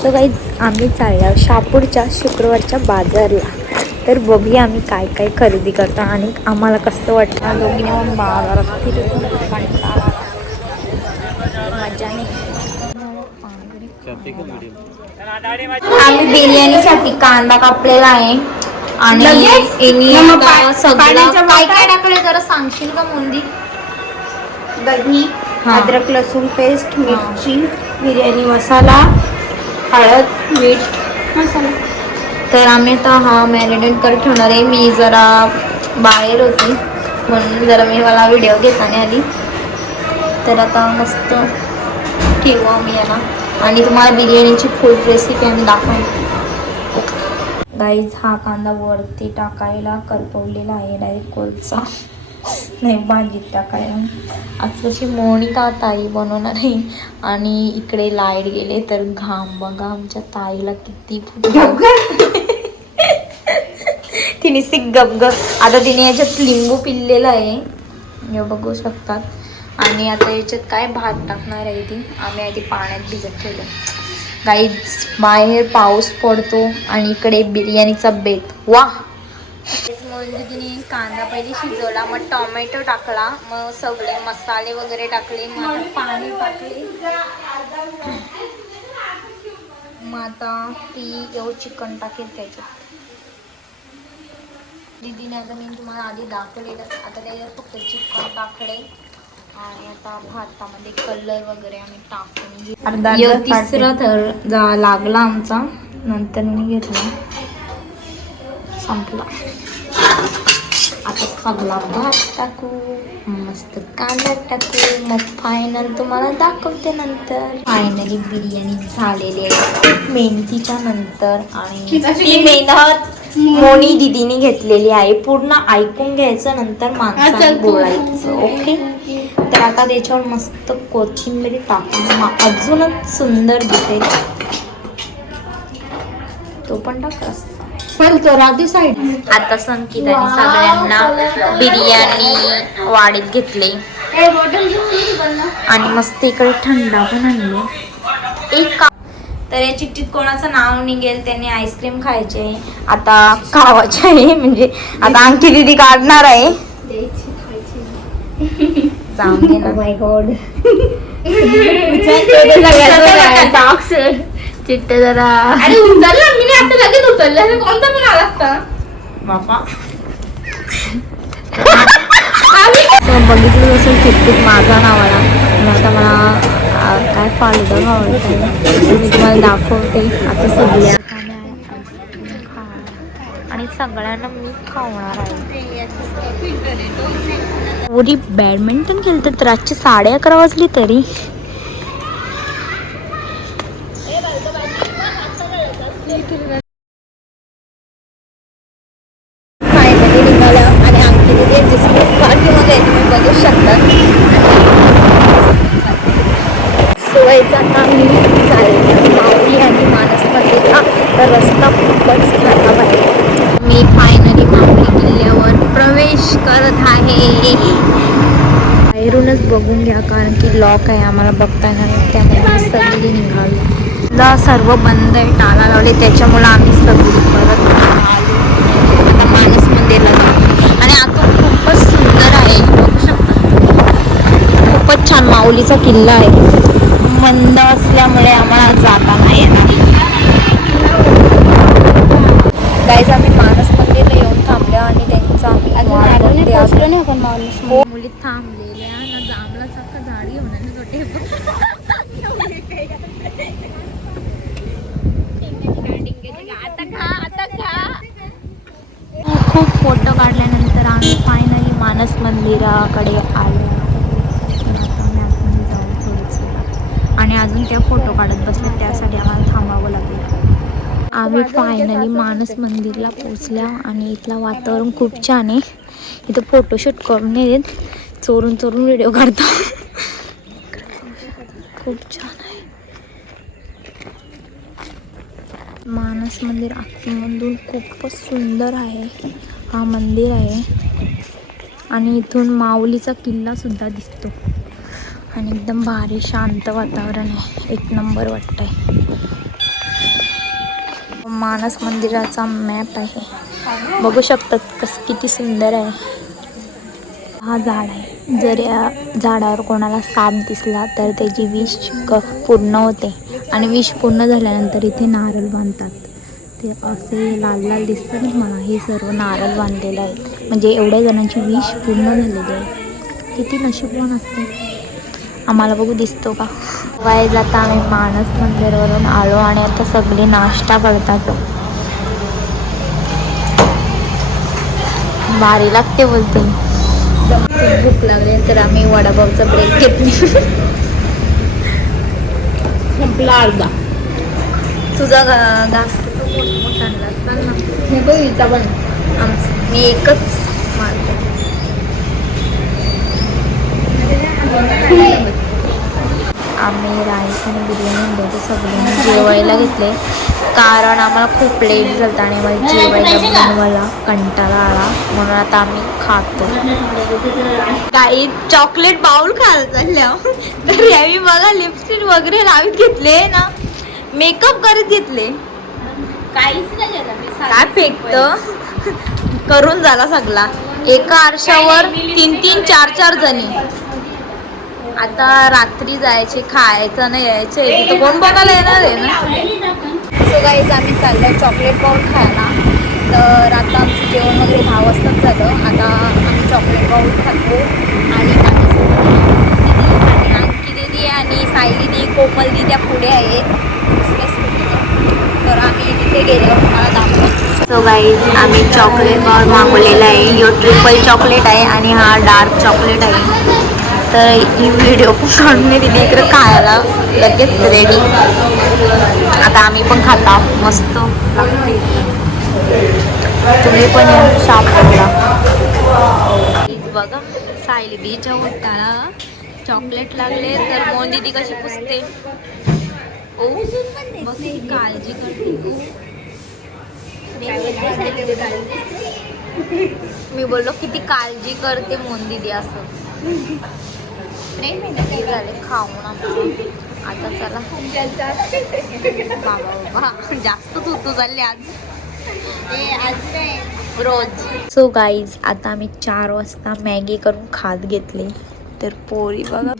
So guys आम्ही चाललो शहापूरच्या शुक्रवारच्या बाजारला. तर बघूया आम्ही काय काय खरेदी करतो आणि आम्हाला कसं वाटतं दोघीने मग बाजारात फिरून मजाने. आम्ही बिर्याणीसाठी कांदा कापलेला आहे आणि सगळं काय काय टाकलं जरा सांगशील का मुंदी? दही, अद्रक लसूण पेस्ट, मिरची, बिर्याणी मसाला, हळद, मीठ, मसाला. तर आम्ही आता हा मॅरिनेट करत ठेवणार आहे. मी जरा बाहेर होती म्हणून जरा मला व्हिडिओ घेता नाही आली. तर आता मस्त ठेवू आम्ही याला आणि तुम्हाला बिर्याणीची फुल रेसिपी आम्ही दाखवू. गाईज हा कांदा वरती टाकायला करपवलेला आहे डायरेक्ट कोलचा नाही भाजीत टाकायला. आज कशी मोनिका ताई बनवणार आहे आणि इकडे लाईट गेले तर घाम बघा आमच्या ताईला किती तिने गप आता तिने याच्यात लिंबू पिळलेला आहे हे बघू शकतात. आणि आता याच्यात काय भात टाकणार आहे ती आम्ही आधी पाण्यात भिजत ठेवलं. गाईज बाहेर पाऊस पडतो आणि इकडे बिर्याणीचा बेत. वा म्हणजे तिने कांदा पहिले शिजवला मग टोमॅटो टाकला मग सगळे मसाले वगैरे टाकले मग पाणी टाकले मग आता ती एवढं चिकन टाकेल त्याच्यात. दीदीने आता मी तुम्हाला आधी दाखवलेलं आता त्याच्यात फक्त चिकन टाकले आणि आता भातामध्ये कलर वगैरे आम्ही टाकून तिसरा थर लागला आमचा नंतर मी घेतला संपला. आता सगळा भात टाकू मस्त कांदा टाकू मग फायनल तुम्हाला दाखवते नंतर. फायनली बिर्याणी झालेली आहे मेहनतीच्या नंतर आणि ती मेहनत मोनी दीदीने घेतलेली आहे. पूर्ण ऐकून घ्यायचं नंतर माणसाने बोलायचं. ओके तर आता त्याच्यावर मस्त कोथिंबीर टाकून अजूनच सुंदर दिसेल. तो पण टाकस आता संकेताने सगळ्यांना बिर्याणी वाढीत घेतले आणि मस्त इकडे थंडा पण आणले. एक तर या चिठ्ठीत कोणाचं नाव निघेल त्याने आईस्क्रीम खायचे. आता खावायचे आहे म्हणजे आता अंकी दीदी काढणार आहे. जाऊन दे ना. माय गॉड चिट्टे जरा अरे उचलला मी आता लगेच उचललं कोणता पण आला असता बापा. बघितलं असेल चिट्टीत माझा नाव आला आता मला काय फालुदा खावायचा मी तुम्हाला दाखवते. आता सगळ्या आणि सगळ्यांना मी खावणार आहे. एवढी बॅडमिंटन खेळतात रातची 11:30 वाजली तरी. फायनली निघाला आणि आमची दिदी डिस्को पार्टीमध्ये तुम्ही बघू शकतात. सोयचा आता मी चालले माऊली आणि मानस मंदिरला तर रस्ता खूपच खराब आहे. मी फायनली माऊली किल्ल्यावर प्रवेश करत आहे. बाहेरूनच बघून घ्या कारण की लॉक आहे आम्हाला बघता येणार त्यामुळे सगळी निघाली. सर्व बंद आहे टाळा लावले त्याच्यामुळे आम्ही सगळी परत आलो आता मानस मंदिरला जाऊ. आणि आतून खूपच सुंदर आहे बघू शकता खूपच छान माऊलीचा किल्ला आहे. मंद असल्यामुळे आम्हाला जाता नाही येणार. गाईज आम्ही मानस मंदिरला येऊन थांबल्या आणि त्यांचा मुली थांबलेल्या ना जांभळा सारखा झाडी होणार खूप फोटो काढल्यानंतर आम्ही फायनली मानस मंदिराकडे आलो. आणि अजून त्या फोटो काढत बसले त्यासाठी आम्हाला थांबावं लागलं. आम्ही फायनली मानस मंदिरला पोचल्या आणि इथलं वातावरण खूप छान आहे. इथं फोटोशूट करून येत चोरून व्हिडिओ काढतो. खूप छान आहे मानस मंदिर आतमधून खूपच सुंदर आहे. हा मंदिर आहे आणि इथून माऊलीचा किल्ला सुद्धा दिसतो आणि एकदम भारी शांत वातावरण आहे. एक नंबर वाटतंय. मानस मंदिराचा मॅप आहे. बघू शकतात किती सुंदर आहे. हा झाड आहे. जर या झाडावर कोणाला साप दिसला तर त्याची विष पूर्ण होते आणि विष पूर्ण झाल्यानंतर इथे नारळ बांधतात. ते असे लाल लाल दिसतात मला. हे सर्व नारळ बांधलेले आहेत. म्हणजे एवढ्या जणांची विष पूर्ण झालेली आहे. किती नशीबवान असते. आम्हाला बघू दिसतो का. वाय जाता आम्ही मानस मंदिरवरून आलो आणि आता सगळे नाश्ता करतात. भारी लागते बोलते. भूक लागली तर आम्ही वडापावचा ब्रेक घेतली. संपला अर्धा. तुझा घास मोठा आणला असता ना. हे बघ हिचा पण. मी एकच मारते. आम्ही राईस आणि बिर्याणी दोघं सगळ्यांनी जेवायला घेतले कारण आम्हाला खूप लेट झालं आणि मला जेवायला मला कंटाळा आला म्हणून आता आम्ही खातो. काही चॉकलेट बाउल खायला चालल्या तर यावी बघा लिपस्टिक वगैरे लावीत घेतले ना. मेकअप करत घेतले. काहीच नाही झालं. मी काय फेकत करून झाला सगळा. एका आरशावर 3-3, 4-4 जणी. आता रात्री जायचे खायचं नाही यायचं तिथं कोण बघायला येणार आहे ना. सो गाईज आम्ही चाललो चॉकलेट बाउल खायला. तर आता आमचं जेवण वगैरे 10 वाजताच झालं. आता आम्ही चॉकलेट बाउल खातो आणि अंकी दीदी आणि सायली दीदी कोमल दीदी त्या पुढे आहेत दुसऱ्या स्कूटीवर. तर आम्ही तिथे गेलो मला दाखवतो. सो गाईज आम्ही चॉकलेट बाउल मागवलेला आहे. यो ट्रिपल चॉकलेट आहे आणि हा डार्क चॉकलेट आहे. तर ही व्हिडिओ काढून मी दिली इकडे खायला लगेच रेडी. आता आम्ही पण खाता मस्त लागते. तुम्ही पण शापला बघा. सायली बीच्या उठाला चॉकलेट लागले तर मोहन दीदी कशी पुसते. ओ बघ किती काळजी करते. मी बोललो किती काळजी करते मोहन दीदी असं. झाले खाऊन आता चला बाबा जास्त तू झाले आज रोज. सो गाईज आता आम्ही 4 वाजता मॅगी करून खात घेतले. तर पोरी बघा